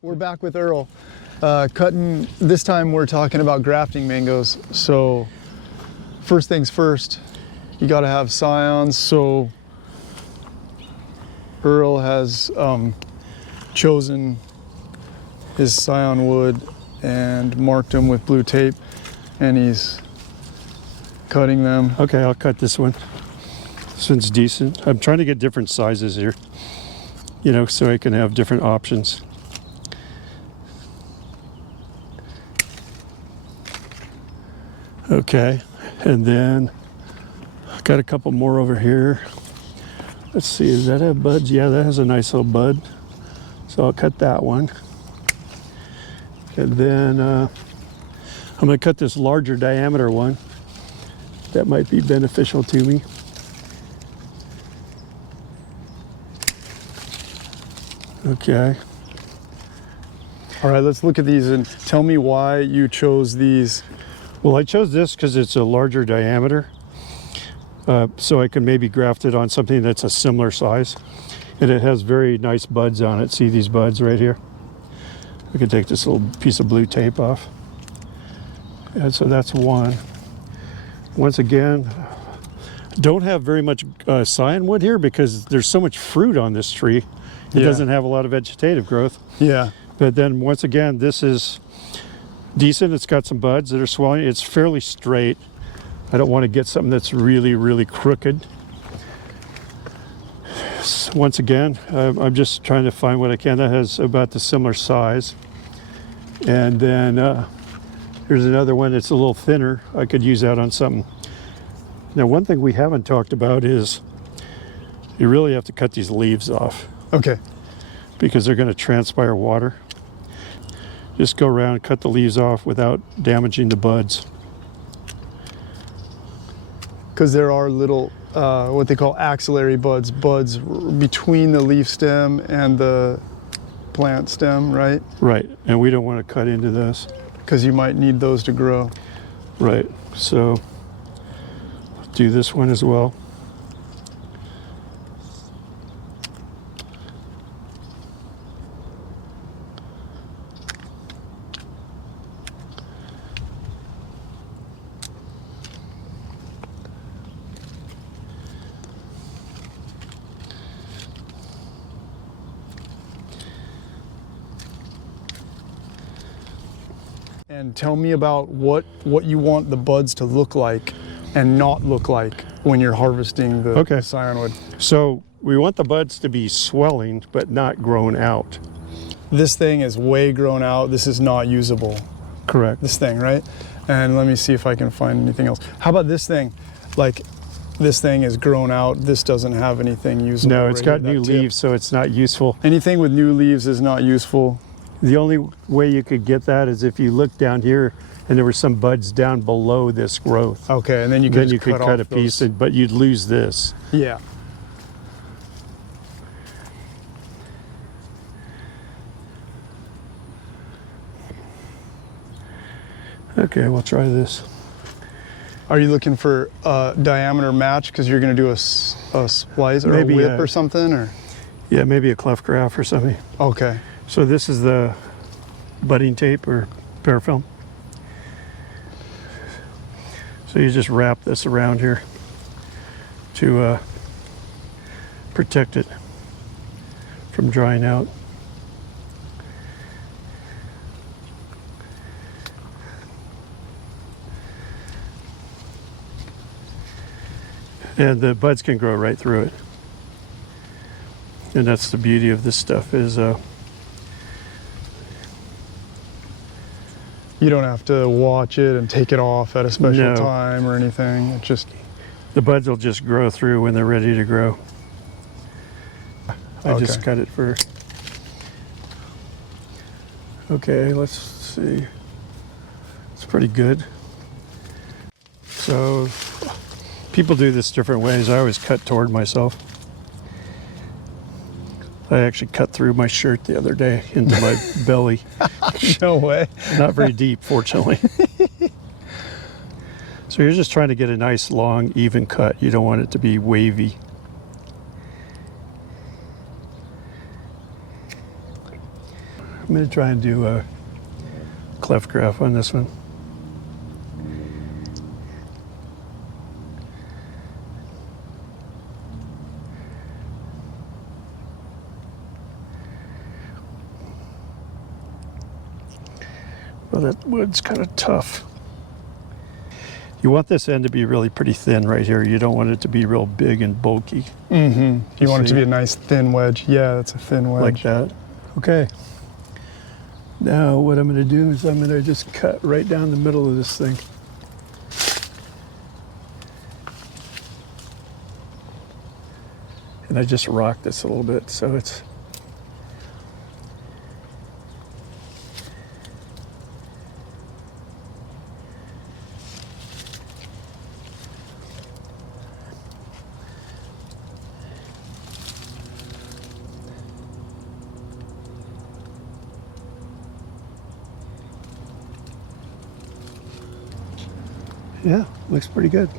We're back with Earle. Cutting, this time we're talking about grafting mangoes. So first things first, you got to have Scions. So Earle has chosen his Scion wood and marked them with blue tape, and he's cutting them. Okay, I'll cut this one. This one's decent. I'm trying to get different sizes here, you know, so I can have different options. Okay, and then I've got a couple more over here. Let's see, does that have buds? Yeah, that has a nice little bud. So I'll cut that one. And then I'm going to cut this larger diameter one. That might be beneficial to me. Okay. All right, let's look at these and tell me why you chose these. Well, I chose this because it's a larger diameter, so I can maybe graft it on something that's a similar size. And it has very nice buds on it. See these buds right here? I can take this little piece of blue tape off. And so that's one. Once again, don't have very much Scion wood here because there's so much fruit on this tree. It doesn't have a lot of vegetative growth. Yeah. But then once again, this is decent. It's got some buds that are swelling. It's fairly straight. I don't want to get something that's really, really crooked. So once again, I'm just trying to find what I can that has about the similar size. And then here's another one that's a little thinner. I could use that on something. Now, one thing we haven't talked about is you really have to cut these leaves off. Okay. Because they're going to transpire water. Just go around, cut the leaves off without damaging the buds. Because there are little, what they call axillary buds between the leaf stem and the plant stem, right? Right, and we don't want to cut into this. Because you might need those to grow. Right, so do this one as well. And tell me about what you want the buds to look like and not look like when you're harvesting the Scion wood. So we want the buds to be swelling but not grown out. This thing is way grown out. This is not usable. Correct. This thing, right? And let me see if I can find anything else. How about this thing? Like, this thing is grown out. This doesn't have anything usable. No, it's got new leaves, so it's not useful. Anything with new leaves is not useful. The only way you could get that is if you look down here and there were some buds down below this growth. Okay, and then you could cut a piece, but you'd lose this. Yeah. Okay, we'll try this. Are you looking for a diameter match because you're going to do a splice or maybe a whip or something? Or? Yeah, maybe a cleft graft or something. Okay. So this is the budding tape or parafilm. So you just wrap this around here to protect it from drying out. And the buds can grow right through it. And that's the beauty of this stuff is you don't have to watch it and take it off at a special time or anything. It just, the buds will just grow through when they're ready to grow. I just cut it first. Okay, let's see. It's pretty good. So people do this different ways. I always cut toward myself. I actually cut through my shirt the other day into my belly. No way. Not very deep, fortunately. So you're just trying to get a nice, long, even cut. You don't want it to be wavy. I'm going to try and do a cleft graft on this one. Well, that wood's kind of tough. You want this end to be really pretty thin right here. You don't want it to be real big and bulky. Mm-hmm. You want it to be a nice thin wedge. Yeah, that's a thin wedge. Like that. Okay. Now what I'm going to do is I'm going to just cut right down the middle of this thing. And I just rock this a little bit so it's... Yeah, looks pretty good.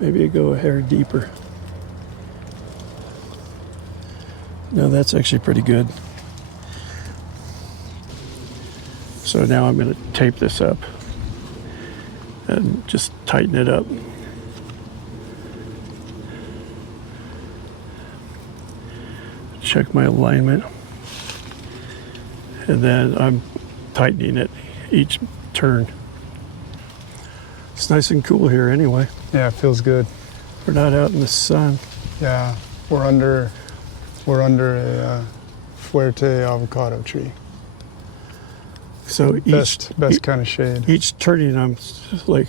Maybe I go a hair deeper. No, that's actually pretty good. So now I'm going to tape this up and just tighten it up. Check my alignment. And then I'm tightening it each turn. It's nice and cool here anyway. Yeah, it feels good. We're not out in the sun. Yeah, we're under a Fuerte avocado tree. So best kind of shade. Each turning, I'm just like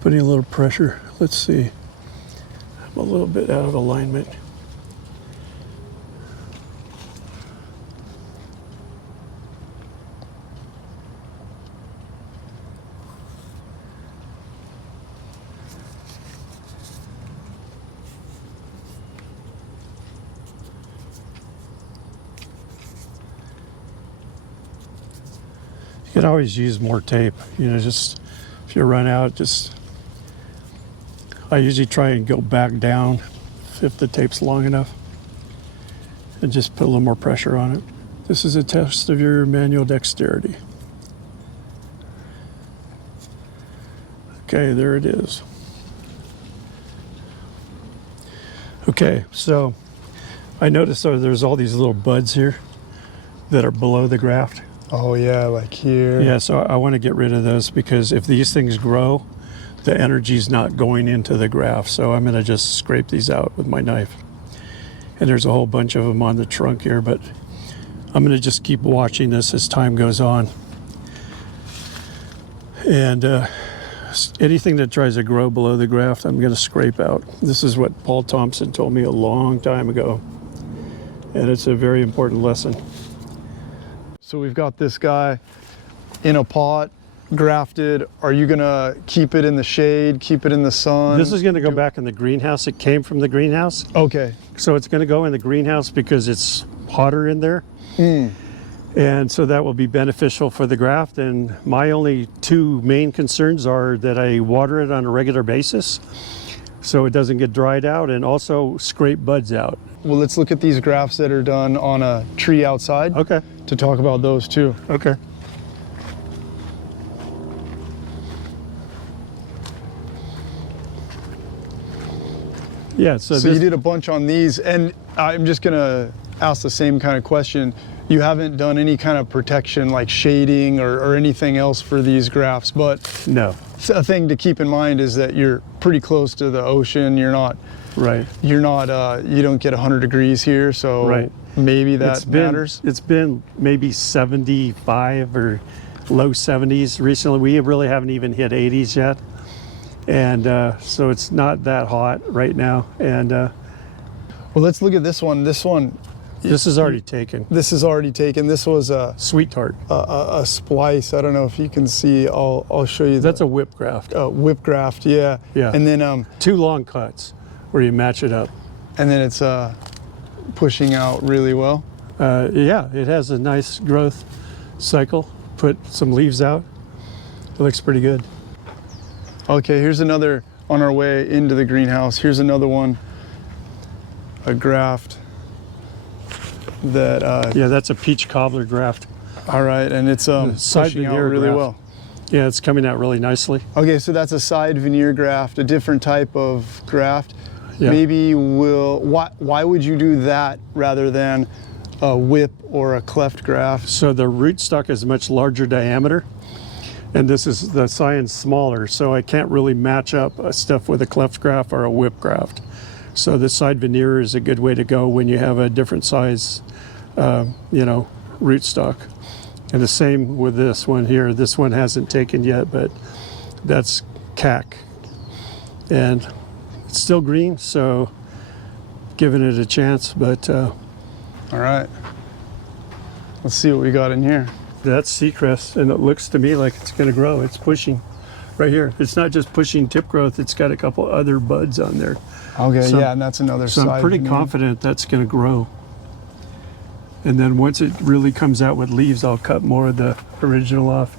putting a little pressure. Let's see. I'm a little bit out of alignment. You can always use more tape, you know, just if you run out, just, I usually try and go back down if the tape's long enough and just put a little more pressure on it. This is a test of your manual dexterity. Okay, there it is. Okay, so I noticed there's all these little buds here that are below the graft. Oh yeah, like here. Yeah, so I want to get rid of those because if these things grow, the energy's not going into the graft. So I'm going to just scrape these out with my knife. And there's a whole bunch of them on the trunk here, but I'm going to just keep watching this as time goes on. And anything that tries to grow below the graft, I'm going to scrape out. This is what Paul Thompson told me a long time ago. And it's a very important lesson. So we've got this guy in a pot, grafted. Are you gonna keep it in the shade, keep it in the sun? This is gonna go back in the greenhouse. It came from the greenhouse. Okay. So it's gonna go in the greenhouse because it's hotter in there. And so that will be beneficial for the graft. And my only two main concerns are that I water it on a regular basis so it doesn't get dried out, and also scrape buds out. Well, let's look at these grafts that are done on a tree outside. Okay. To talk about those too. Okay. Yeah, so you did a bunch on these, and I'm just gonna ask the same kind of question. You haven't done any kind of protection like shading or anything else for these grafts, but no. A thing to keep in mind is that you're pretty close to the ocean. You're not, right. You're not, you don't get 100 degrees here, so right. Maybe that matters. It's been maybe 75 or low 70s recently. We really haven't even hit 80s yet. And so it's not that hot right now. And well, let's look at this one. This is already taken. This is already taken. This was a sweet tart. A splice. I don't know if you can see. I'll show you. That's a whip graft. Whip graft, yeah. Yeah. And then 2 long cuts where you match it up. And then it's pushing out really well. Yeah, it has a nice growth cycle. Put some leaves out. It looks pretty good. Okay, here's another on our way into the greenhouse. Here's another one, a graft. that. Yeah, that's a peach cobbler graft. All right, and it's side pushing out veneer really graft. well. Yeah, it's coming out really nicely. Okay, so that's a side veneer graft, a different type of graft. Yeah. Maybe why would you do that rather than a whip or a cleft graft? So the rootstock is much larger diameter, and this is the Scion smaller, so I can't really match up stuff with a cleft graft or a whip graft. So the side veneer is a good way to go when you have a different size, rootstock. And the same with this one here. This one hasn't taken yet, but that's cack. And it's still green, so giving it a chance, but All right. Let's see what we got in here. that's Seacrest, and it looks to me like it's gonna grow. It's pushing right here. It's not just pushing tip growth, it's got a couple other buds on there. Okay, So- yeah, and that's another So side I'm pretty veneer. confident that's gonna grow. And then once it really comes out with leaves, I'll cut more of the original off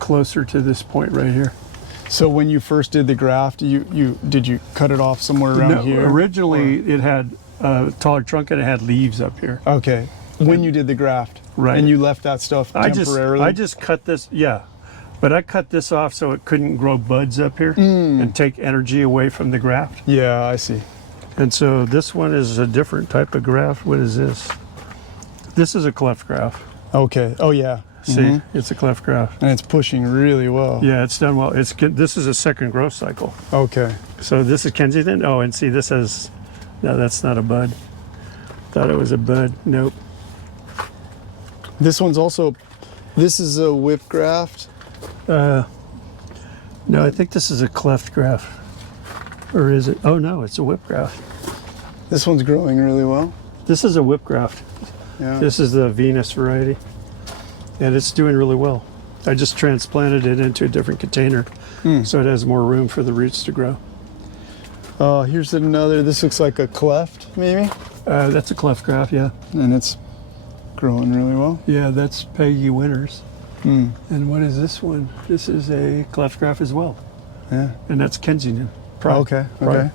closer to this point right here. So when you first did the graft, did you cut it off somewhere around No, here? originally it had a taller trunk and it had leaves up here. Okay. When you did the graft. Right. And you left that stuff temporarily? I just cut this, yeah. But I cut this off so it couldn't grow buds up here and take energy away from the graft. Yeah, I see. And so this one is a different type of graft. What is this? This is a cleft graft. Okay. Oh, yeah. See, it's a cleft graft. And it's pushing really well. Yeah, it's done well. This is a second growth cycle. Okay. So this is Kensington. Oh, and see, this has, no, that's not a bud. Thought it was a bud. Nope. This one's also, this is a whip graft. No, I think this is a cleft graft. Or is it? Oh, no, it's a whip graft. This one's growing really well. This is a whip graft. Yeah. This is the Venus variety. And it's doing really well. I just transplanted it into a different container so it has more room for the roots to grow. Here's another, this looks like a cleft, maybe? That's a cleft graft, yeah. And it's growing really well. Yeah, that's Peggy Winters. And what is this one? This is a cleft graft as well. Yeah. And that's Kensington. Pride. Okay, Pride.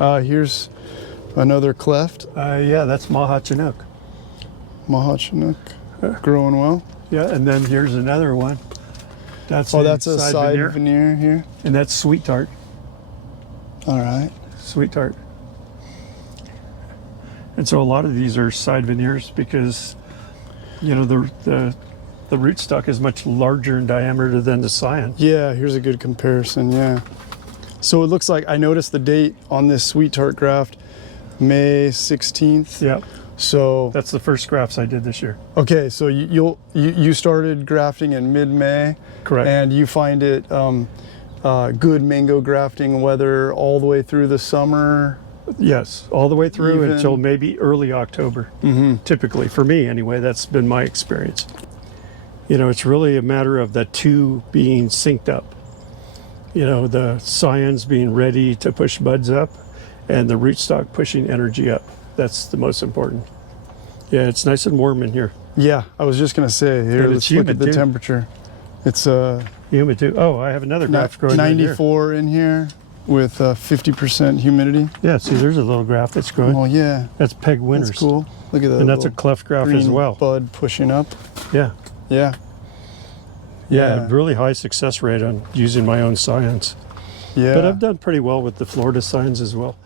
okay. Here's another cleft. Yeah, that's Maha Chinook. Maha Chinook, growing well. Yeah, and then here's another one. That's That's a side veneer here. And that's Sweet Tart. All right. Sweet Tart. And so a lot of these are side veneers because, the rootstock is much larger in diameter than the Scion. Yeah, here's a good comparison, yeah. So it looks like, I noticed the date on this Sweet Tart graft, May 16th. Yeah, So, that's the first grafts I did this year. okay, so you started grafting in mid-May. Correct. And you find it good mango grafting weather all the way through the summer. Yes, all the way through Even- until maybe early October. Typically, for me anyway, that's been my experience. It's really a matter of the two being synced up. The Scions being ready to push buds up and the rootstock pushing energy up. That's the most important. Yeah, it's nice and warm in here. Yeah, I was just gonna say, here, And let's it's look humid at the too. temperature. It's Humid too. Oh, I have another graft growing right here. 94 in here with 50% humidity. Yeah, see, there's a little graft that's growing. Oh yeah, That's Peg Winters. that's cool. Look at that. And that's a little cleft graft green as well. bud pushing up. Yeah. Yeah. Yeah, really high success rate on using my own Scions. Yeah. But I've done pretty well with the Florida Scions as well.